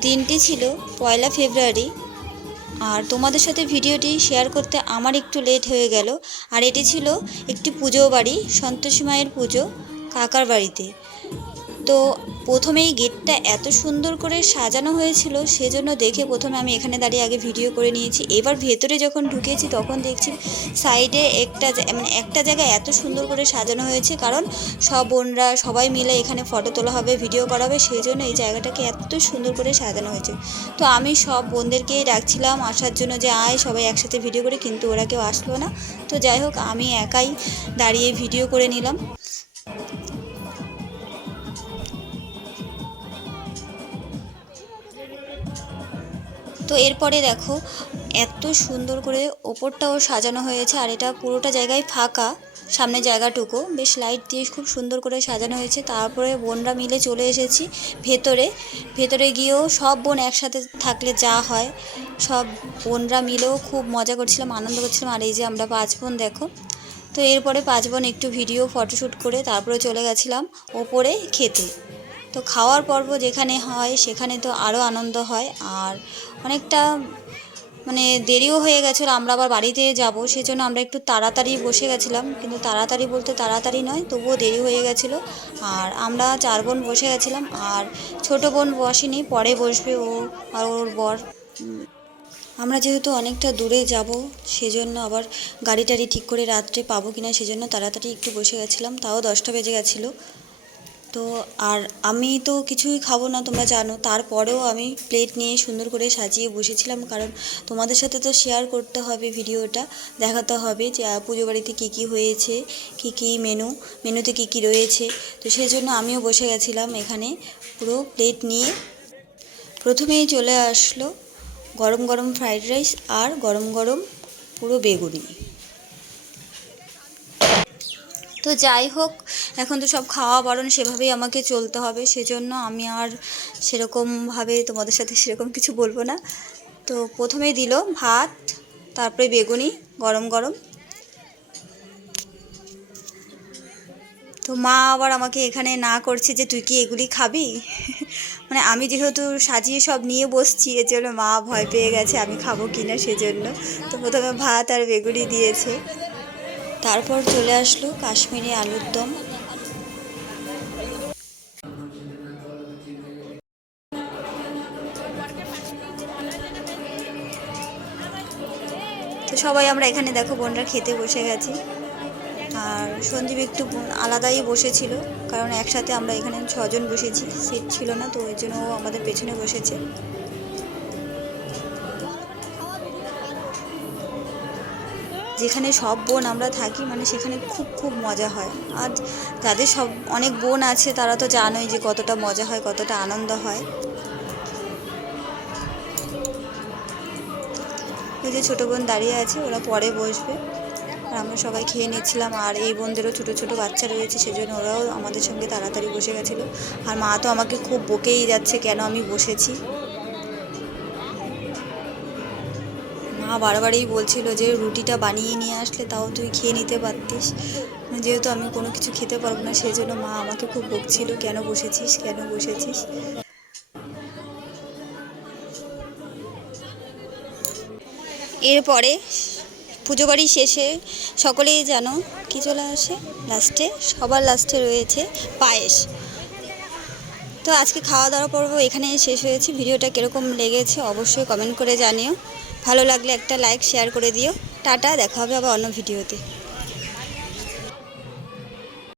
দিনটি ছিল পয়লা ফেব্রুয়ারি। আর তোমাদের সাথে ভিডিওটি শেয়ার করতে আমার একটু লেট হয়ে গেল। আর এটি ছিল একটি পুজো বাড়ি, সন্তোষী মায়ের পুজো, কাকার বাড়িতে। তো প্রথমেই গেটটা এত সুন্দর করে সাজানো হয়েছিল, সেজন্য দেখে প্রথমে আমি এখানে দাঁড়িয়ে আগে ভিডিও করে নিয়েছি। এবার ভেতরে যখন ঢুকেছি তখন দেখছি সাইডে একটা মানে একটা জায়গায় এত সুন্দর করে সাজানো হয়েছে, কারণ সব বোনরা সবাই মিলে এখানে ফটো তোলা হবে, ভিডিও করা হবে সেই জন্য এই জায়গাটাকে এত সুন্দর করে সাজানো হয়েছে। তো আমি সব বোনদেরকেই ডাকছিলাম, আসার জন্য যে আয়, সবাই একসাথে ভিডিও করে, কিন্তু ওরা কেউ আসলো না। তো যাই হোক, আমি একাই দাঁড়িয়ে ভিডিও করে নিলাম। তো এরপরে দেখো, এত সুন্দর করে ওপরটাও সাজানো হয়েছে আর এটা পুরোটা জায়গায় ফাঁকা, সামনে জায়গাটুকু। বেশ লাইট দিয়ে খুব সুন্দর করে সাজানো হয়েছে। তারপরে বোনরা মিলে চলে এসেছি ভেতরে। ভেতরে গিয়েও সব বোন একসাথে থাকলে যা হয়, সব বোনরা মিলেও খুব মজা করছিলাম, আনন্দ করছিলাম। আর এই যে আমরা পাঁচ বোন দেখো, তো এরপরে পাঁচ বোন একটু ভিডিও ফটোশ্যুট করে তারপরে চলে গেছিলাম ওপরে খেতে। তো খাওয়ার পর্ব যেখানে হয়, সেখানে তো আরও আনন্দ হয়। আর অনেকটা মানে দেরিও হয়ে গেছিল, আমরা আবার বাড়িতে যাব, সেজন্য আমরা একটু তাড়াতাড়ি বসে গেছিলাম। কিন্তু তাড়াতাড়ি বলতে তাড়াতাড়ি নয়, তবুও দেরি হয়ে গেছিল। আর আমরা চার বোন বসে গেছিলাম, আর ছোট বোন বসেনি, পরে বসবে ও আর ওর বর। আমরা যেহেতু অনেকটা দূরে যাব, সেজন্য আবার গাড়ি টাড়ি ঠিক করে রাত্রে পাবো কিনা, সেজন্য তাড়াতাড়ি একটু বসে গেছিলাম। তাও দশটা বেজে গেছিল। তো আর আমি তো কিছুই খাব না, তোমরা জানো। তারপরেও আমি প্লেট নিয়ে সুন্দর করে সাজিয়ে বসেছিলাম, কারণ তোমাদের সাথে তো শেয়ার করতে হবে ভিডিওটা, দেখাতে হবে যে পুজো বাড়িতে কী কী হয়েছে, কী কী মেনু মেনুতে কী কী রয়েছে। তো সেই জন্য আমিও বসে গেছিলাম এখানে পুরো প্লেট নিয়ে। প্রথমেই চলে আসলো গরম গরম ফ্রাইড রাইস আর গরম গরম পুরো বেগুনি। তো যাই হোক, এখন তো সব খাওয়া বারণ সেভাবেই আমাকে চলতে হবে, সেজন্য আমি আর সেরকমভাবে তোমাদের সাথে সেরকম কিছু বলব না। তো প্রথমে দিল ভাত, তারপরে বেগুনি, গরম গরম। তো মা আবার আমাকে এখানে না করছে যে তুই কি এগুলি খাবি? মানে আমি যেহেতু সাজিয়ে সব নিয়ে বসছি, এর জন্য মা ভয় পেয়ে গেছে আমি খাব কি না সেজন্য। তো প্রথমে ভাত আর বেগুনি দিয়েছে। তারপর চলে আসলো কাশ্মীরি আলুর দম। তো সবাই আমরা এখানে দেখো, বোনরা খেতে বসে গেছি। আর সঞ্জীব একটু আলাদাই বসেছিল, কারণ একসাথে আমরা এখানে ছজন বসেছি, সিট ছিল না, তো ওই জন্য ও আমাদের পেছনে বসেছে। যেখানে সব বোন আমরা থাকি মানে সেখানে খুব খুব মজা হয়। আর যাদের সব, অনেক বোন আছে, তারা তো জানোই যে কতটা মজা হয়, কতটা আনন্দ হয়। ওই যে ছোটো বোন দাঁড়িয়ে আছে, ওরা পরে বসবে। আর আমরা সবাই খেয়ে নিচ্ছিলাম, আর এই বোনদেরও ছোটো ছোটো বাচ্চা রয়েছে, সেজন্য ওরাও আমাদের সঙ্গে তাড়াতাড়ি বসে গেছিল। আর মা তো আমাকে খুব বকেই যাচ্ছে, কেন আমি বসেছি? মা বারবারই বলছিল যে রুটিটা বানিয়ে নিয়ে আসলে তাও তুই খেয়ে নিতে পারতিস। যেহেতু আমি কোনো কিছু খেতে পারব না সেই জন্য মা আমাকে খুব বকছিল, কেন বসেছিস? কেন বসেছিস? এরপরে পুজো বাড়ি শেষে সকলেই জানো কি চলে আসে? লাস্টে, সবার লাস্টে রয়েছে পায়েস। তো আজকে খাওয়া দাওয়া পর্ব এখানেই শেষ হয়েছে। ভিডিওটা কীরকম লেগেছে অবশ্যই কমেন্ট করে জানিও। ভালো লাগলে একটা লাইক শেয়ার করে দিও। টাটা দেখা হবে আবার অন্য ভিডিওতে